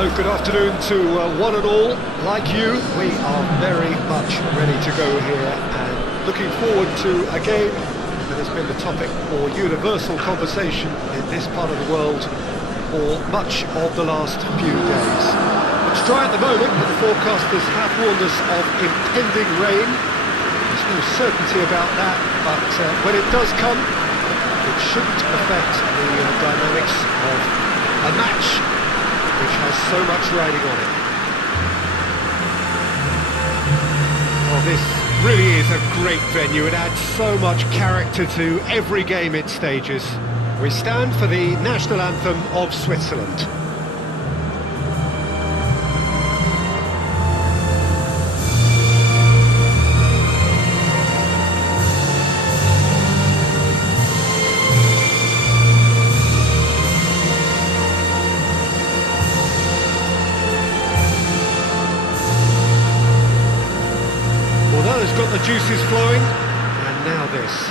Hello, good afternoon to one and all. Like you, we are very much ready to go here and looking forward to a game that has been the topic for universal conversation in this part of the world for much of the last few days. It's dry at the moment, but the forecasters have warned us of impending rain. There's no certainty about that, but when it does come, it shouldn't affect the dynamics of a match which has so much riding on it. Well, this really is a great venue. It adds so much character to every game it stages. We stand for the national anthem of Switzerland. Has got the juices flowing, and now this.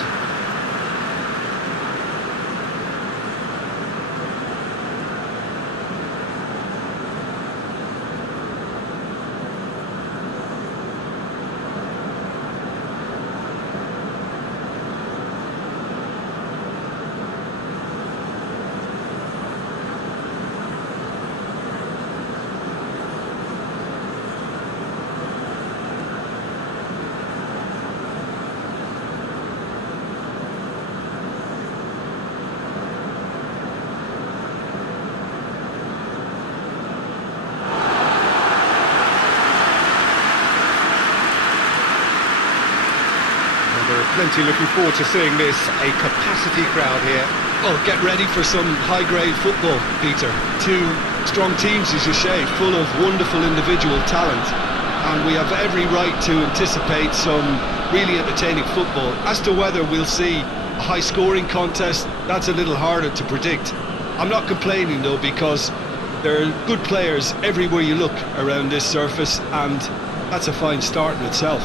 Plenty looking forward to seeing this, a capacity crowd here. Well, get ready for some high-grade football, Peter. Two strong teams, as you say, full of wonderful individual talent. And we have every right to anticipate some really entertaining football. As to whether we'll see a high-scoring contest, that's a little harder to predict. I'm not complaining, though, because there are good players everywhere you look around this surface, and that's a fine start in itself.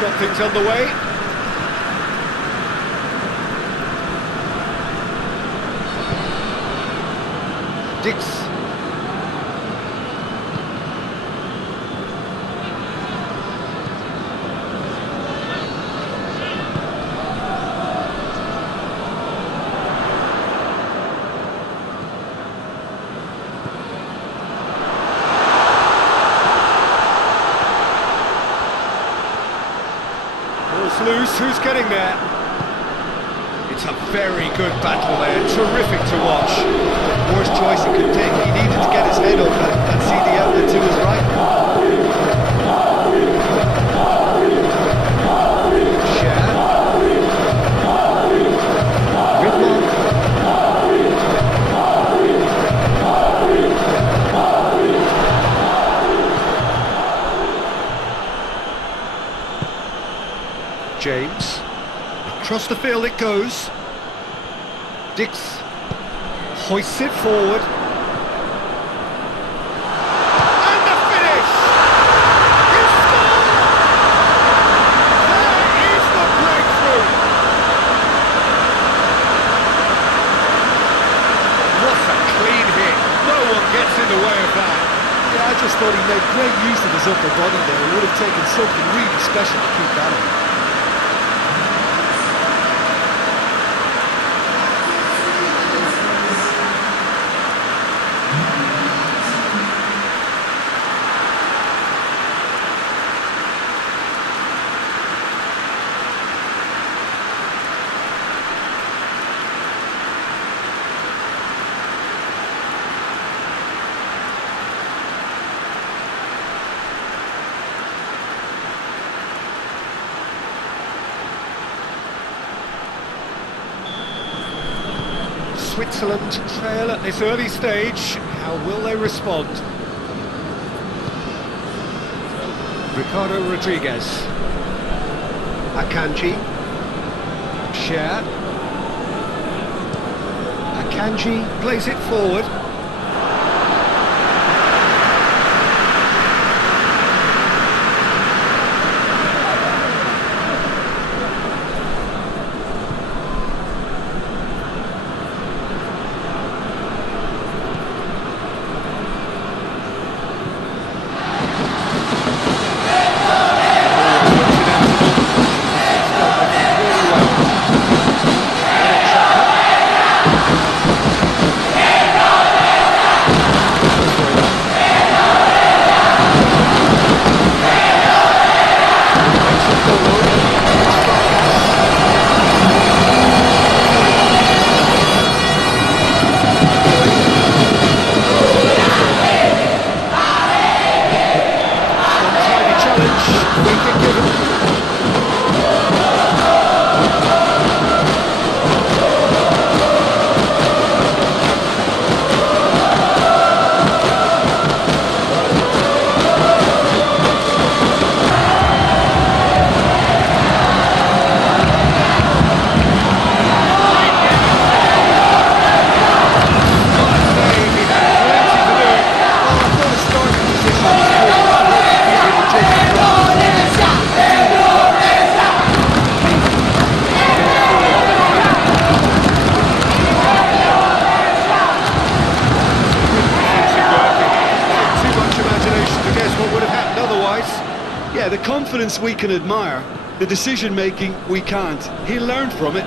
Got things underway. Dix. Loose, who's getting there? It's a very good battle there, terrific to watch. Worst choice he could take. He needed to get his head up and see the outlet to his right. James, across the field it goes. Dix hoists it forward. And the finish! He scored! There is the breakthrough! What a clean hit! No one gets in the way of that. Yeah, I just thought he made great use of his upper body there. It would have taken something really special to keep that on. Switzerland trail at this early stage. How will they respond? Ricardo Rodriguez. Akanji. Cher. Akanji plays it forward. Free kick given. Yeah, the confidence we can admire, the decision-making we can't. He'll learn from it.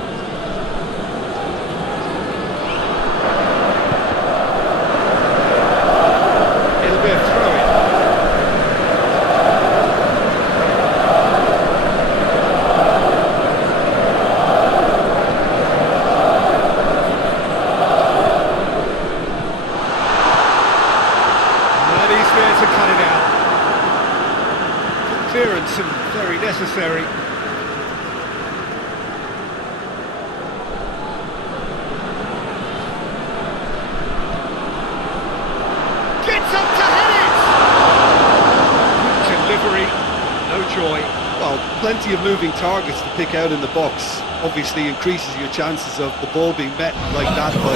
It'll be a throw-in. And he's there to cut it out. Clearance and very necessary. Gets up to hit it! Delivery, no joy. Well, plenty of moving targets to pick out in the box. Obviously increases your chances of the ball being met like that by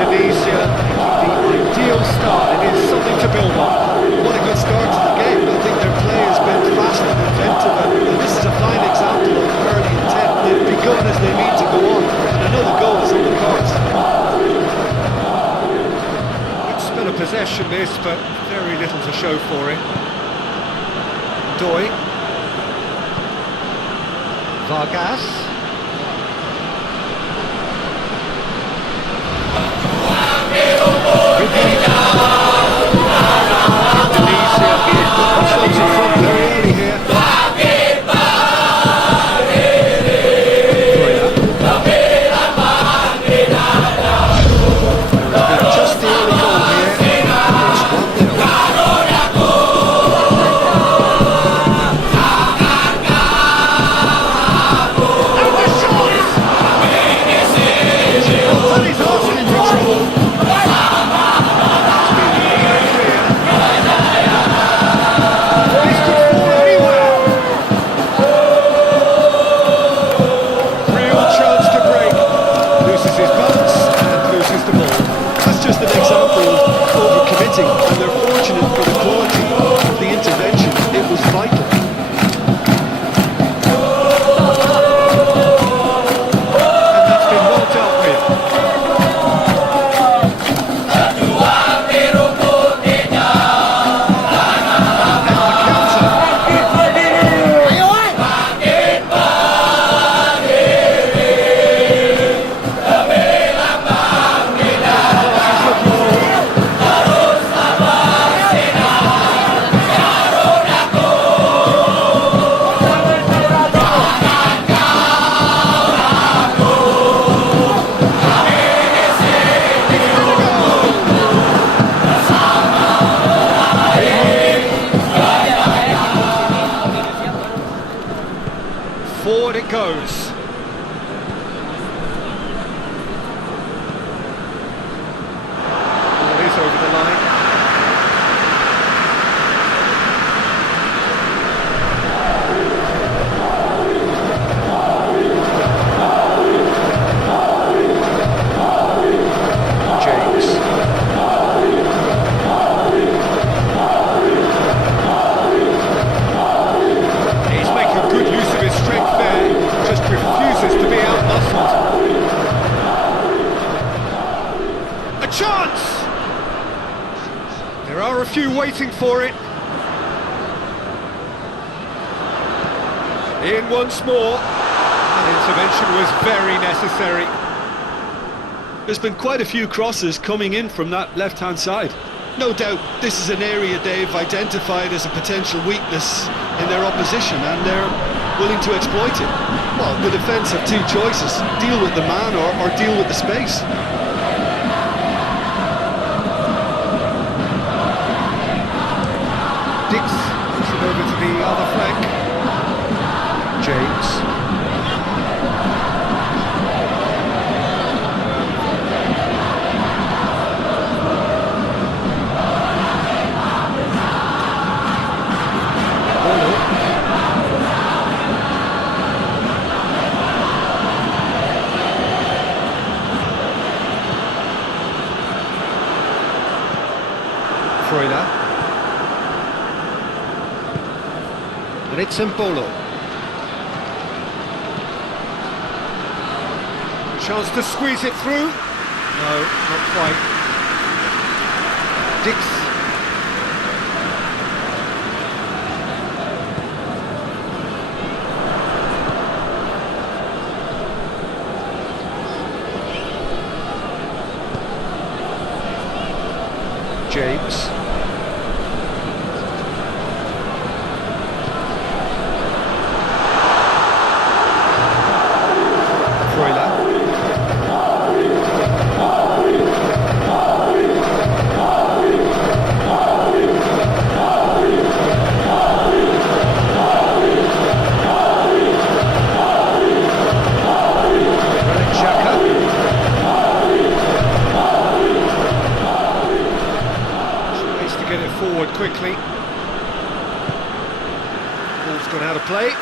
Indonesia, the ideal start. It is something to build on. What a good start to the game. I think their play has been fast and inventive, and this is a fine example of early intent. They've begun as they mean to go on, and another goal is on the cards. Good spin of possession this, but very little to show for it. Doi. Vargas. goes. Ball is over the line. Chance! There are a few waiting for it. In once more. That intervention was very necessary. There's been quite a few crosses coming in from that left-hand side. No doubt this is an area they've identified as a potential weakness in their opposition, and they're willing to exploit it. Well, the defence have two choices: deal with the man or deal with the space. Push it over to the other flank. James. Freuler. And it's Mbolo. Chance to squeeze it through. No, not quite. Dix. James. Forward quickly. Ball's gone out of play.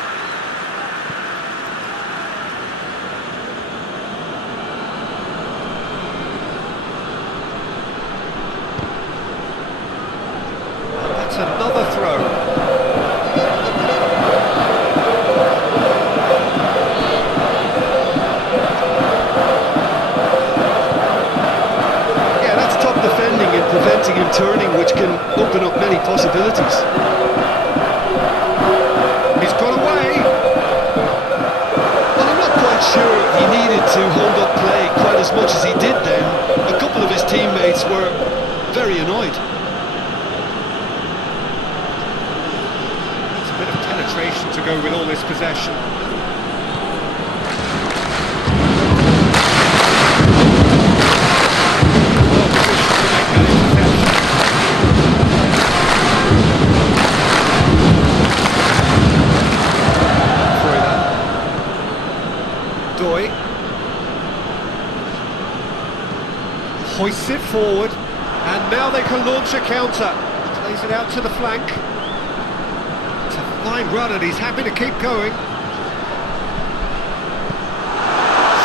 And that's another throw. Preventing him turning, which can open up many possibilities. He's got away. Well, I'm not quite sure he needed to hold up play quite as much as he did then. A couple of his teammates were very annoyed. That's a bit of penetration to go with all this possession. Hoists it forward, and now they can launch a counter. Plays it out to the flank. It's a fine run, and he's happy to keep going.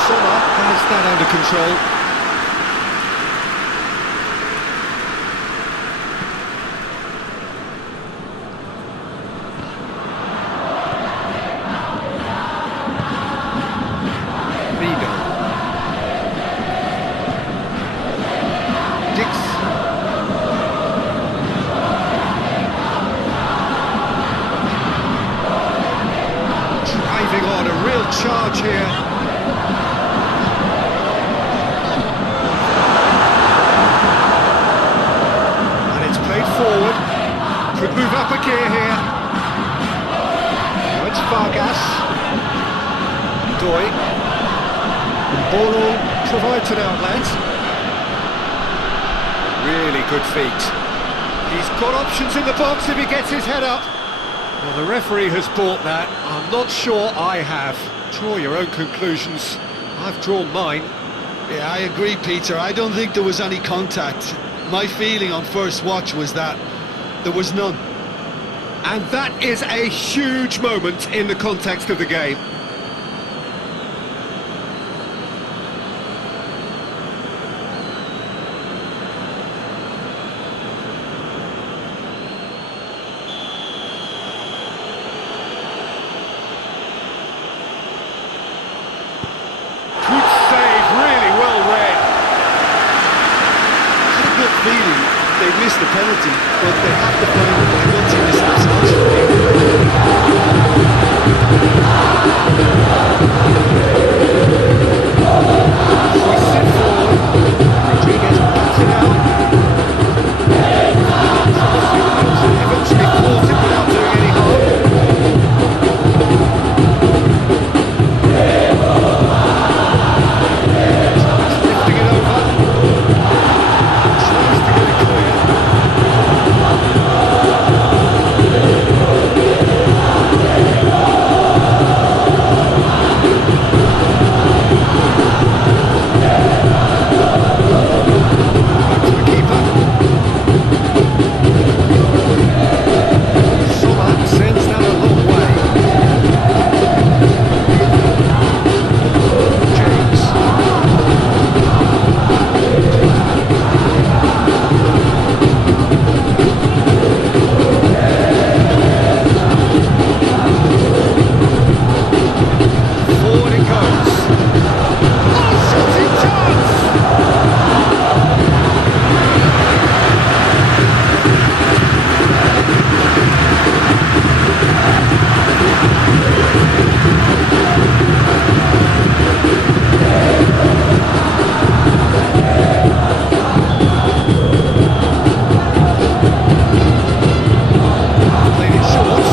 Sommer has that under control. On a real charge here. And it's played forward. Could move up a gear here. Now it's Vargas. Doi. Bolo provides an outlet. Really good feet. He's got options in the box if he gets his head up. Well, the referee has bought that. I'm not sure I have. Draw your own conclusions. I've drawn mine. Yeah, I agree, Peter. I don't think there was any contact. My feeling on first watch was that there was none. And that is a huge moment in the context of the game. Good save, really well read. I had a good feeling they missed the penalty, but they have to find the way once he missed that We sit forward. Rodriguez cuts it out. Eventually caught it without doing any harm. Lifting it over. Tries to get it clear. Back to the keeper. Selamat sends that a long way. James. Forward it goes. Oh, shooting chance! Played it short.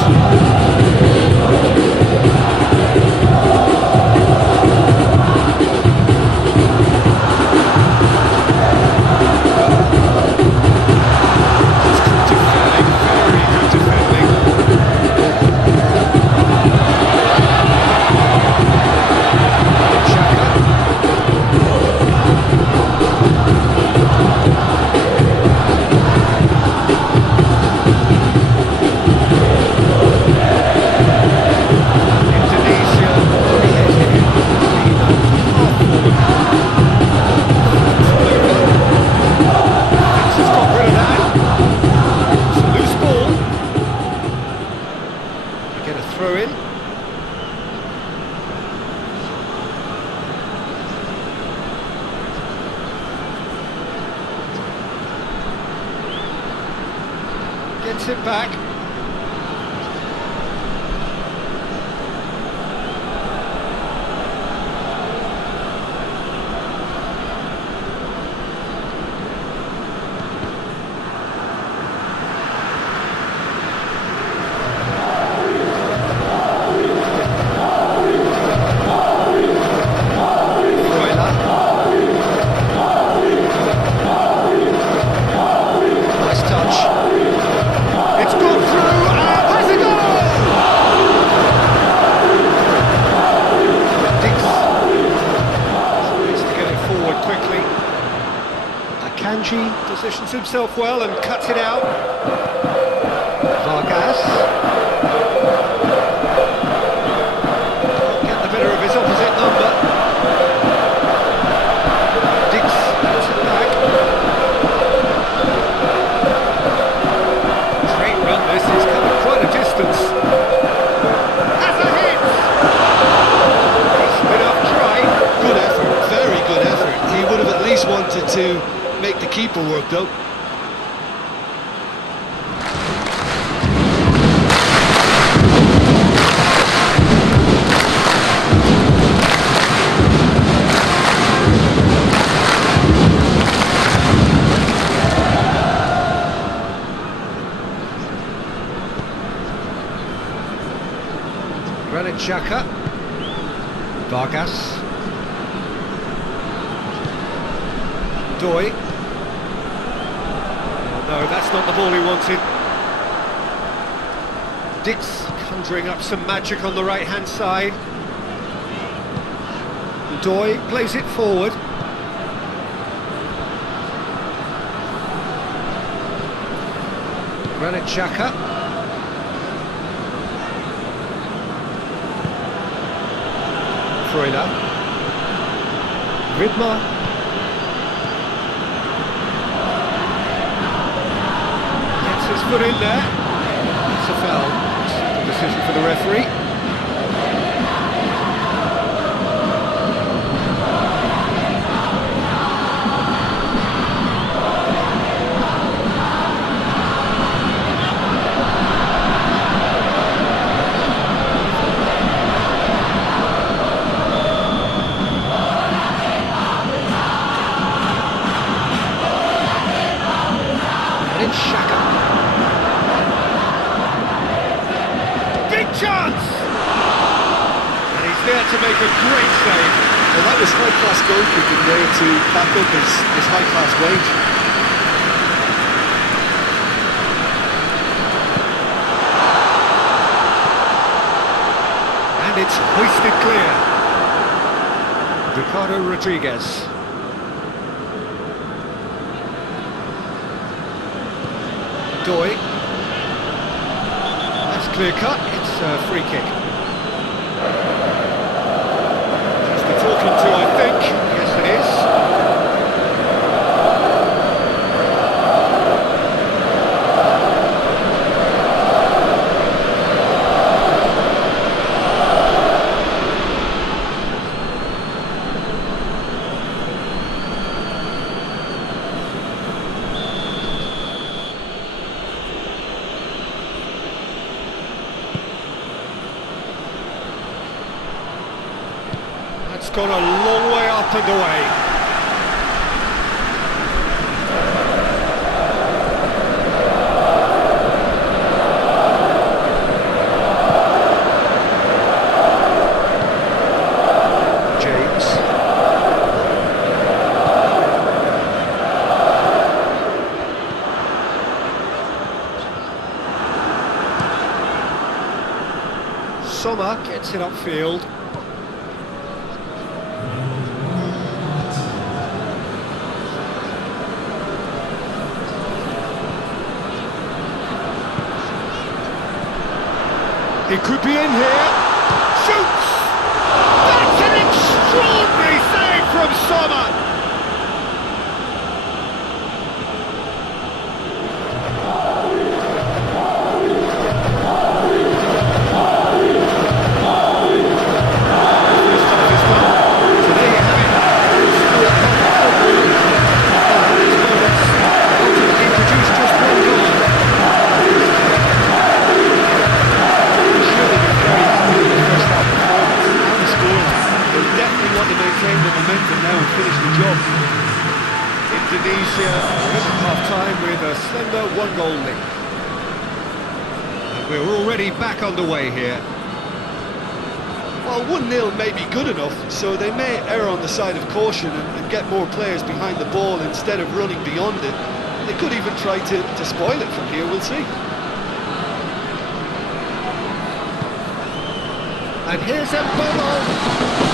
Defending, very good defending. Xhaka. Indonesia only hit here. Has got rid of that. It's a loose ball. We get a throw in. Gets it back. Nice touch. It's gone through and has a goal! Dix tries to get it forward quickly. Akanji positions himself well and cuts it out. Vargas. Can't get the better of his opposite number. Dix puts it back. Great run this, he's covered quite a distance. Has a hit! He's been up try. Good effort, very good effort. He would have at least wanted to make the keeper work though. Granit Xhaka. Vargas. Doi. Oh, no, that's not the ball he wanted. Dix conjuring up some magic on the right-hand side. Doi plays it forward. Granit Xhaka. Freuler. Widmer. Gets his foot in there. It's a foul. Simple decision for the referee. Xhaka. Big chance! And he's there to make a great save. Well, that was high-class goalkeeping there to back up his high-class wage. And it's hoisted clear. Ricardo Rodriguez. Doi. That's clear cut, it's a free kick. Just the talking to, I think. Yes, it is. It's gone a long way up and away. James. Sommer gets it upfield. He could be in here. Shoots! That's an extraordinary save from Sommer! So there you have it. Ultimately produced just one goal. Definitely want to maintain the momentum now and finish the job. Indonesia are at half-time with a slender one-goal lead. And we're already back underway here. Well, 1-0 may be good enough, so they may err on the side of caution and get more players behind the ball instead of running beyond it. They could even try to spoil it from here, we'll see. And here's a bubble.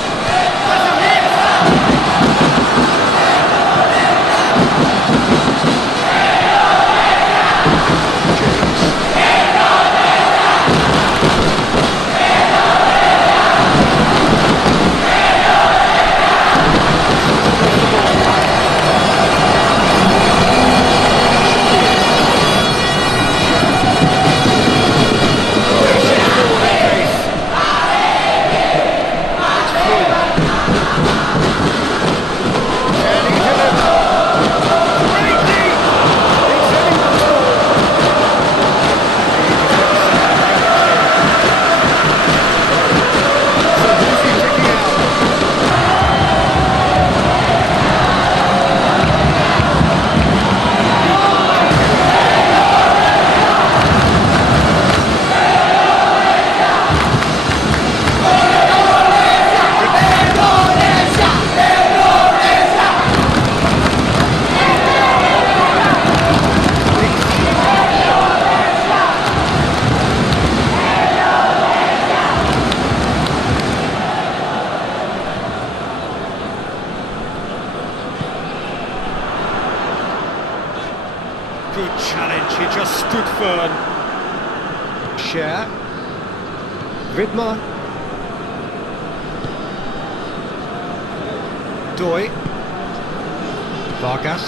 Fern. Share. Vidmar. Doi. Vargas.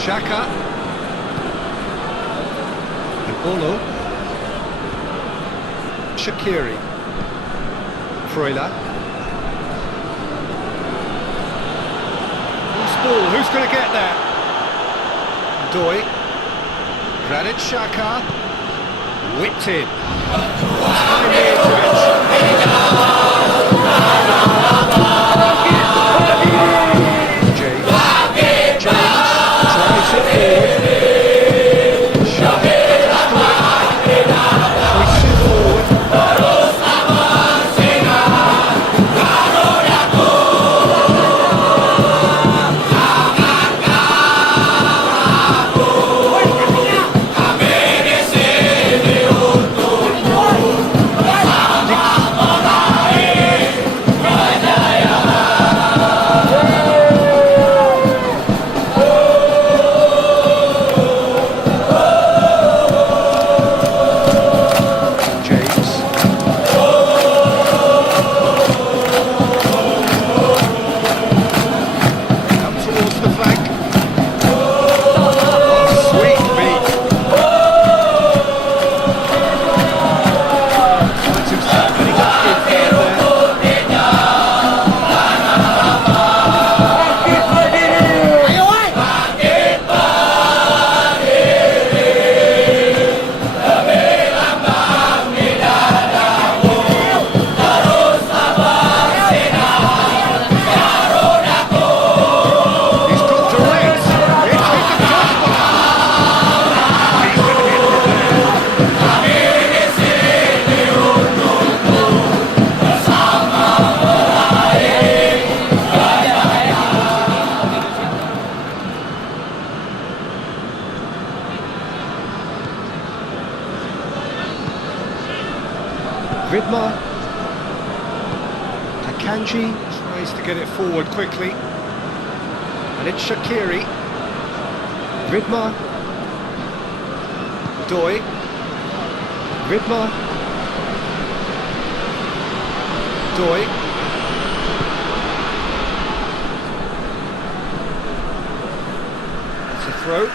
Xhaka. And Olo. Shaqiri. Freuler. Who's ball? Who's going to get there? Doi. Granit Xhaka. Whipped in. Timely intervention. James. Tries it forward. Xhaka. Puts it forward. Vidmar. Akanji tries to get it forward quickly. And it's Shaqiri. Vidmar. Doi. Vidmar. Doi. It's a throw.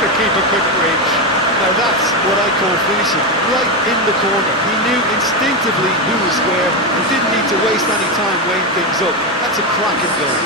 the keeper couldn't reach. Now that's what I call finishing, right in the corner. He knew instinctively who was square and didn't need to waste any time weighing things up. That's a cracking goal.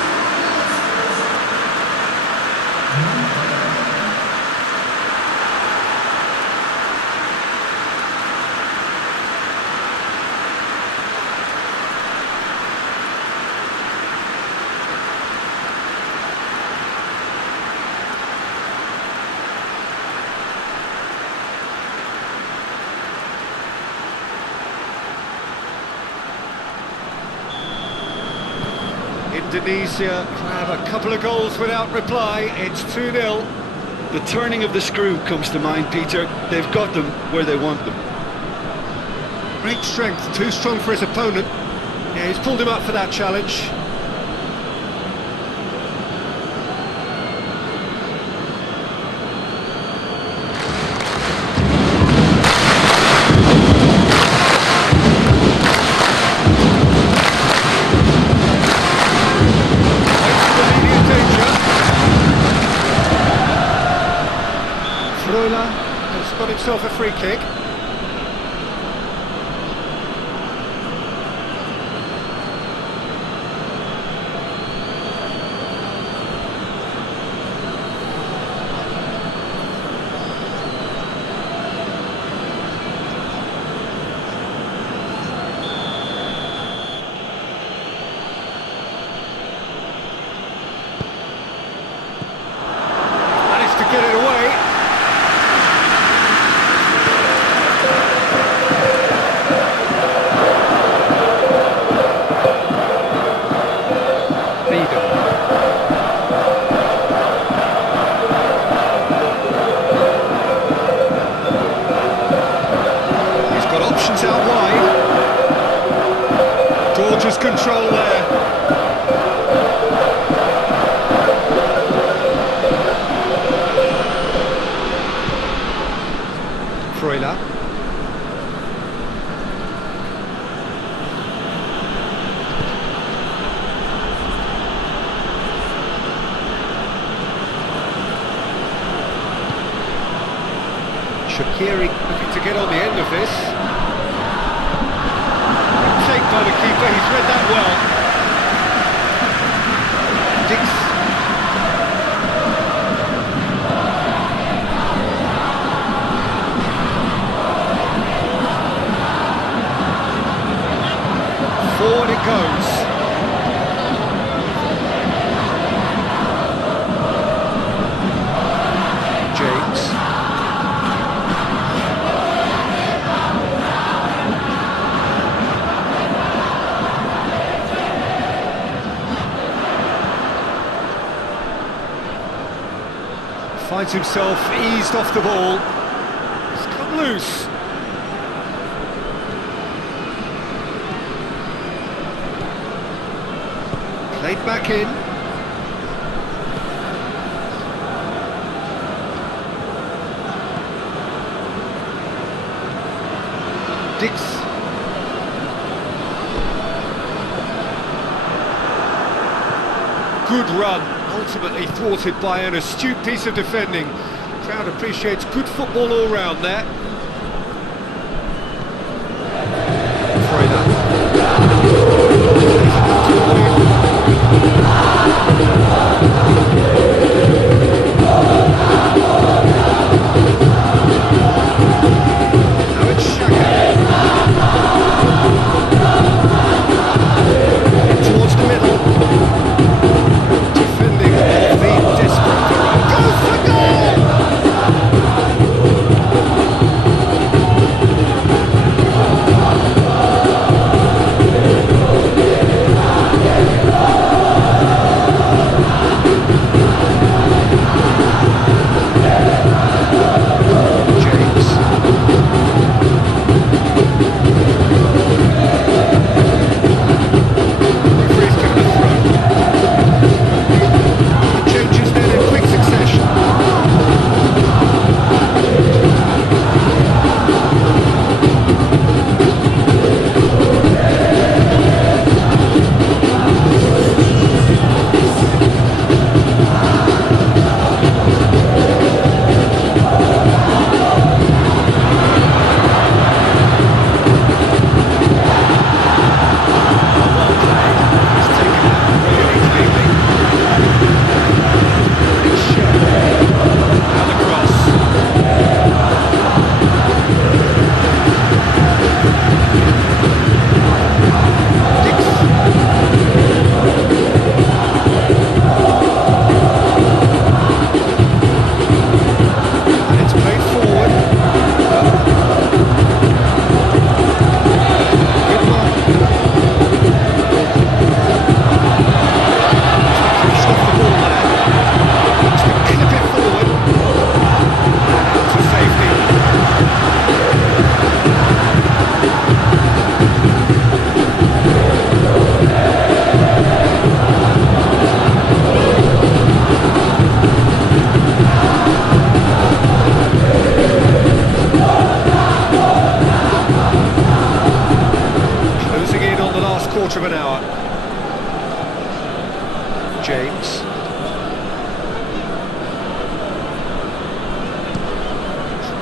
Indonesia grab a couple of goals without reply. It's 2-0. The turning of the screw comes to mind, Peter. They've got them where they want them. Great strength, too strong for his opponent. Yeah, he's pulled him up for that challenge. Has got himself a free kick. Managed to get it away. Out wide. Gorgeous control there. Freuler. Shaqiri looking to get on the end of this. By the keeper, he's read that well. Dix. Forward it goes. James. Finds himself eased off the ball. It's come loose. Played back in. Dix. Good run. Ultimately thwarted by an astute piece of defending. Crowd appreciates good football all round there. Now it's Xhaka. Towards the middle.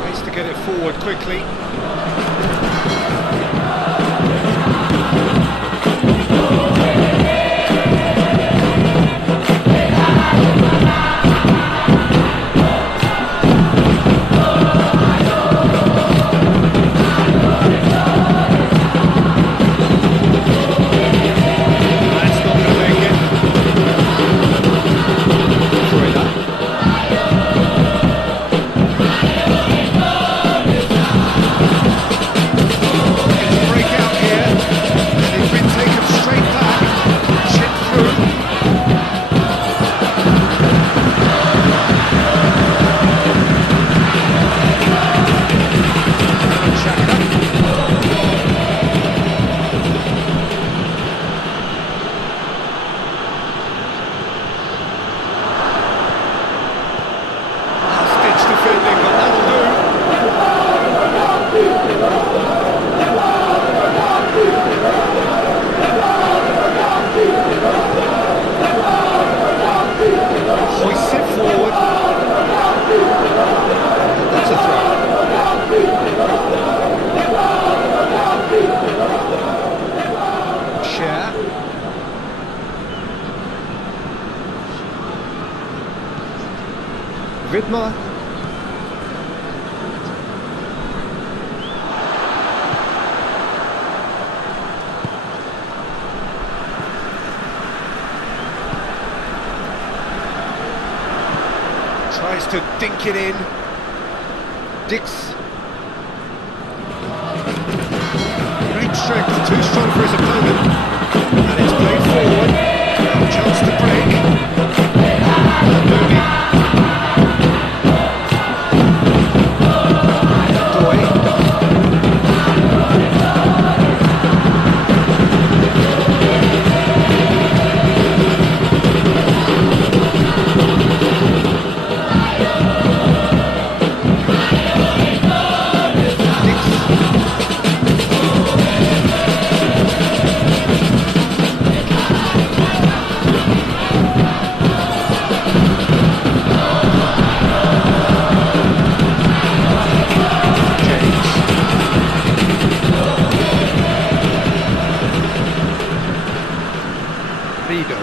Tries to get it forward quickly. Vidmar. Tries to dink it in. Dix. Great strength, too strong for his opponent. And it's played forward. Now a chance to break. DUNIA.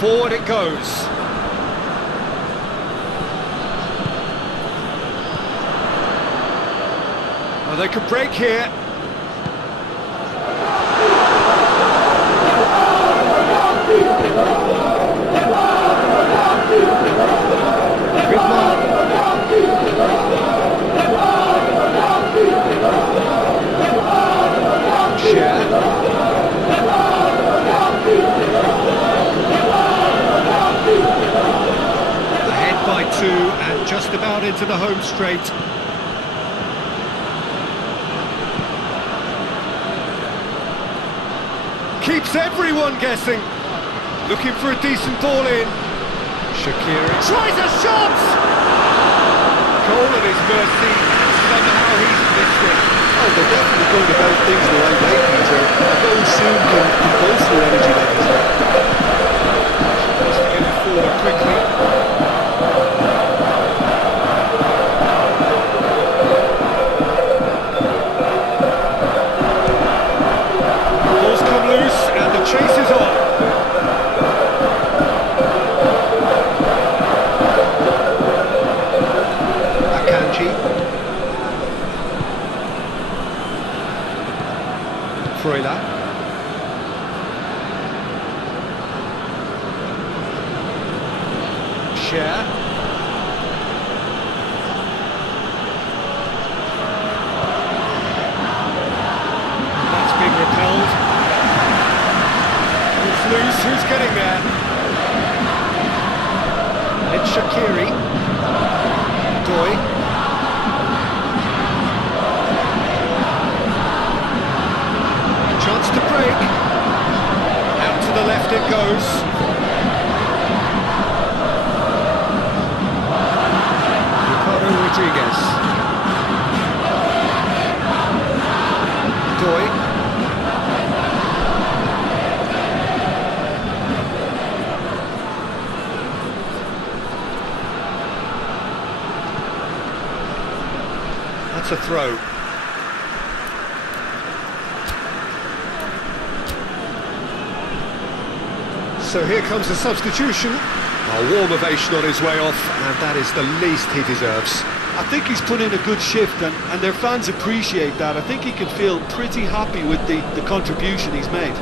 Forward it goes. Well, they could break here. By two and just about into the home straight. Keeps everyone guessing. Looking for a decent ball in. Shaqiri tries a shot! Goal at his mercy, and somehow he's missed it. Oh, they're definitely going about things the right way, Peter. A goal soon can bolster energy levels. Tries to get it forward quickly. Chase is on. Akanji. Freuler. Share. That's been repelled. Loose, who's getting there? It's Shaqiri. Doi. Chance to break. Out to the left it goes. Ricardo Rodriguez. Doi. That's a throw. So here comes the substitution. A warm ovation on his way off, and that is the least he deserves. I think he's put in a good shift, and their fans appreciate that. I think he can feel pretty happy with the contribution he's made.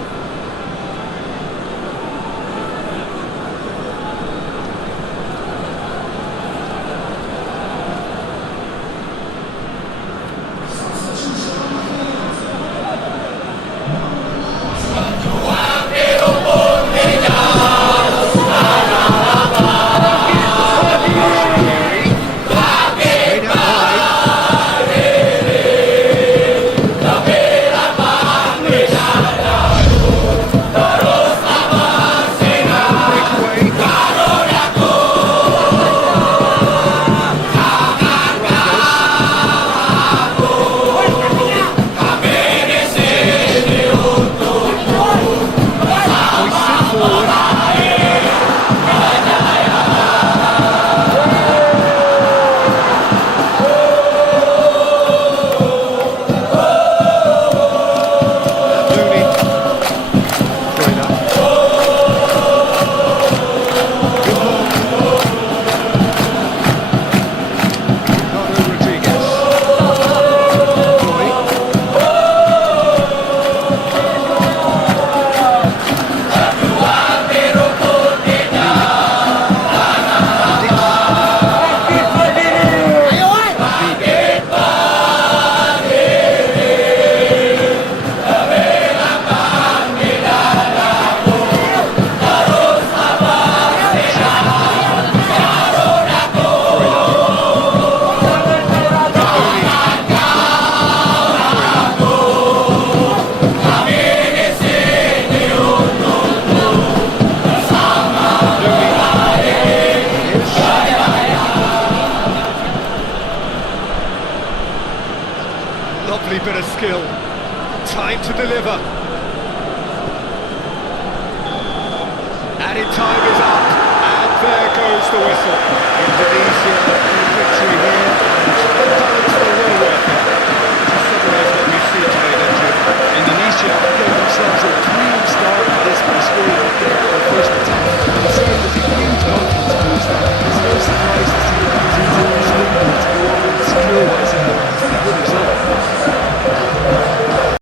Lovely bit of skill. Time to deliver. Added time is up, and there goes the whistle. Indonesia